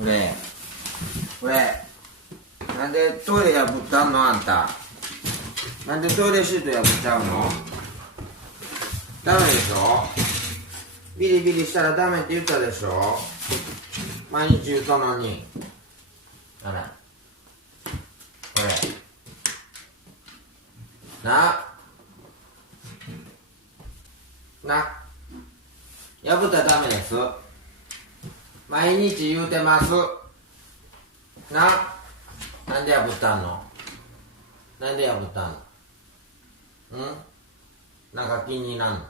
これ。なんでトイレ破ったんのあんた。なんでトイレシート破っちゃうの？ダメでしょ？ビリビリしたらダメって言ったでしょ？毎日言うたのに。あら。これ。破ったらダメです。毎日言うてます。なんで破ったの？なんで破ったの？なんか気になんの？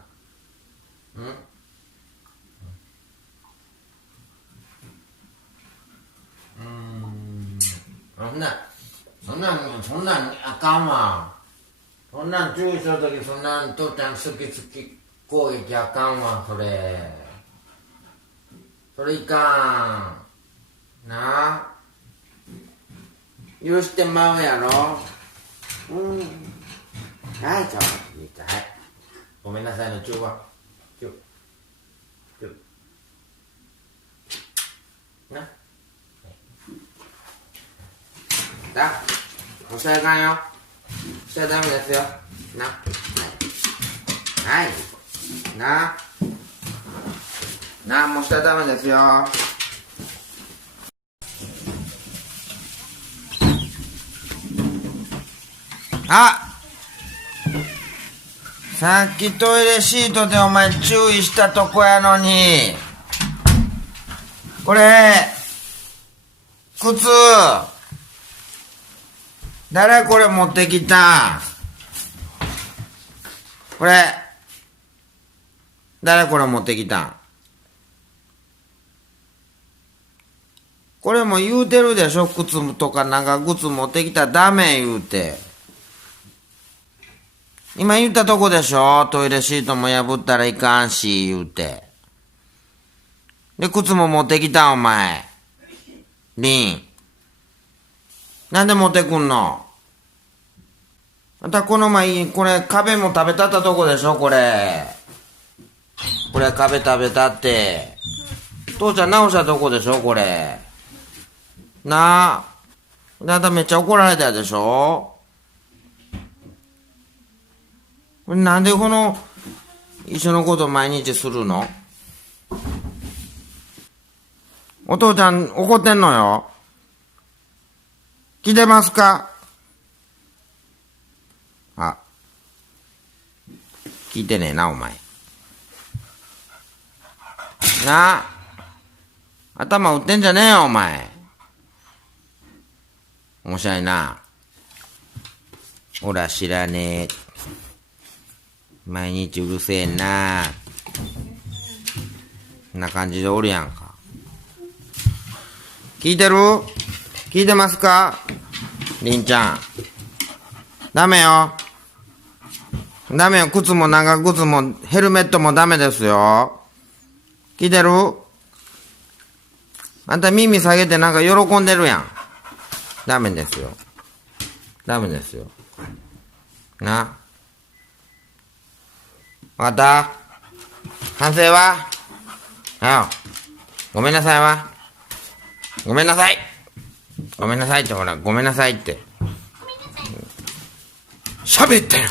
そんなんあかんわ。そんなん注意するとき、そんなん父ちゃん好き攻撃あかんわ、それ。それいかん。許してまうやろ。はい、はい。ごめんなさいの、チューは。チュー。押したらあかんよ。押したらダメですよ。はい。もうしたらダメですよ。さっきトイレシートでお前注意したとこやのに。これ、靴。誰これ持ってきた？これ、誰これ持ってきた？これも言うてるでしょ？靴とか長靴持ってきたらダメ言うて。今言ったとこでしょ？トイレシートも破ったらいかんし言うて。で、靴も持ってきたお前。リン。なんで持ってくんの？またこの前、これ壁も食べたったとこでしょ？これ壁食べたって。父ちゃん直したとこでしょ？これ。あんためっちゃ怒られたでしょ？なんでこの、一緒のこと毎日するの？お父ちゃん怒ってんのよ。聞いてますか？聞いてねえな、お前。頭打ってんじゃねえよ、お前。面白いな。おら知らねえ。毎日うるせえな。こんな感じでおるやんか。聞いてる？聞いてますか？りんちゃん。ダメよ。靴も長靴もヘルメットもダメですよ。聞いてる？あんた耳下げてなんか喜んでるやん。ダメですよ。わかった？反省は？ごめんなさいは？ごめんなさいってほら、ごめんなさいって。喋ったよ。